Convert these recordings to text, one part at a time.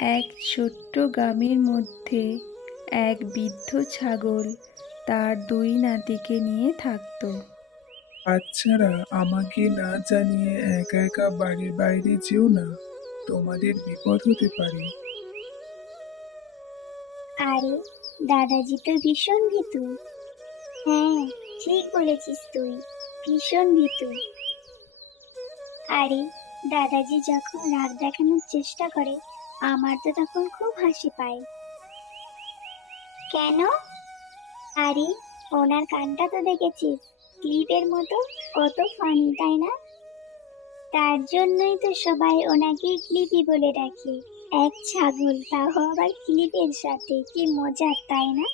এক ছোট্ট গ্রামের মধ্যে এক বৃদ্ধ ছাগল তার দুই নাতিকে নিয়ে থাকতো। বাচ্চারা, আমাকে না জানিয়ে একা একা বাড়ির বাইরে যেও না, তোমাদের বিপদ হতে পারে। আরে, দাদাজি তো ভীষণ ভীতু। হ্যাঁ, ঠিক বলেছিস তুই, ভীষণ ভীতু। আরে, দাদাজি যখন রাগ দেখানোর চেষ্টা করে আমার তো তখন খুব হাসি পায়। কেন? আরে, ওনার কানটা তো দেখেছিস, ক্লিপের মতো, কত ফানি তাই না? তার জন্যই তো সবাই ওনাকে ক্লিপি বলে ডাকে। এক ছাগল, তাও আবার ক্লিপের সাথে, কি মজার তাই না?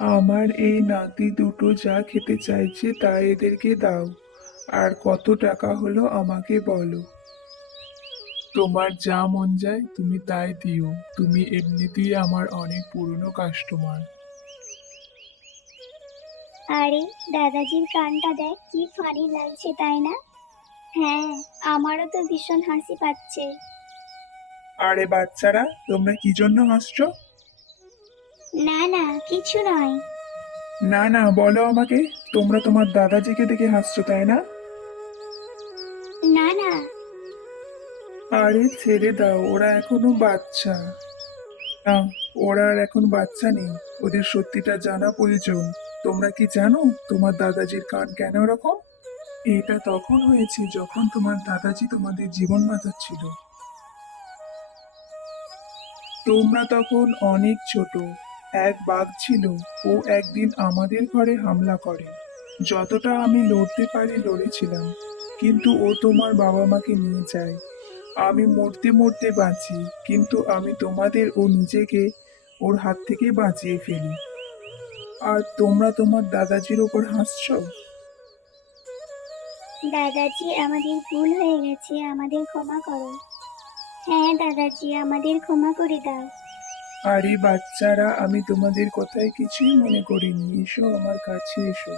আমার এই নাতি দুটো যা খেতে চাইছে তা এদেরকে দাও। আর কত টাকা হলো আমাকে বলো। তোমার যা মন যায় তুমি তাই দিও। তুমি এমনিতেই আমার অনেক পুরনো কাস্টমার। আরে, দাদাজির কানটা দেখ, কি ফানি লাগছে তাই না? হ্যাঁ, আমারও তো ভীষণ হাসি পাচ্ছে। আরে বাচ্চারা, তোমরা কি জন্য হাসছো? না না, কিছু নয়। না না, বলো আমাকে। তোমরা তোমার দাদাজিকে দেখে হাসছো তাই না? না না। আরে ছেড়ে দাও, ওরা এখনো বাচ্চা। না, ওরা আর এখন বাচ্চা নেই। ওদের সত্যিটা জানা প্রয়োজন। তোমরা কি জানো তোমার দাদাজির কান কেন এরকম? এটা তখন হয়েছে যখন তোমার দাদাজি তোমাদের জীবন বাঁচাচ্ছিল। তোমরা তখন অনেক ছোট। এক বাঘ ছিল। ও একদিন আমাদের ঘরে হামলা করে। যতটা আমি লড়তে পারি লড়েছিলাম, কিন্তু ও তোমার বাবা মাকে নিয়ে যায়। আমি মরতে মরতে বাঁচি, কিন্তু আমি তোমাদের ও নিজেকে ওর হাত থেকে বাঁচিয়ে ফেলি। আর তোমরা তোমার দাদাজির ওপর হাসছো। দাদাজি, আমাদের ভুল হয়ে গেছে, আমাদের ক্ষমা করো। হ্যাঁ দাদাজি, আমাদের ক্ষমা করে দাও। আরে বাচ্চারা, আমি তোমাদের কথায় কিছুই মনে করিনি। এসো আমার কাছে এসো।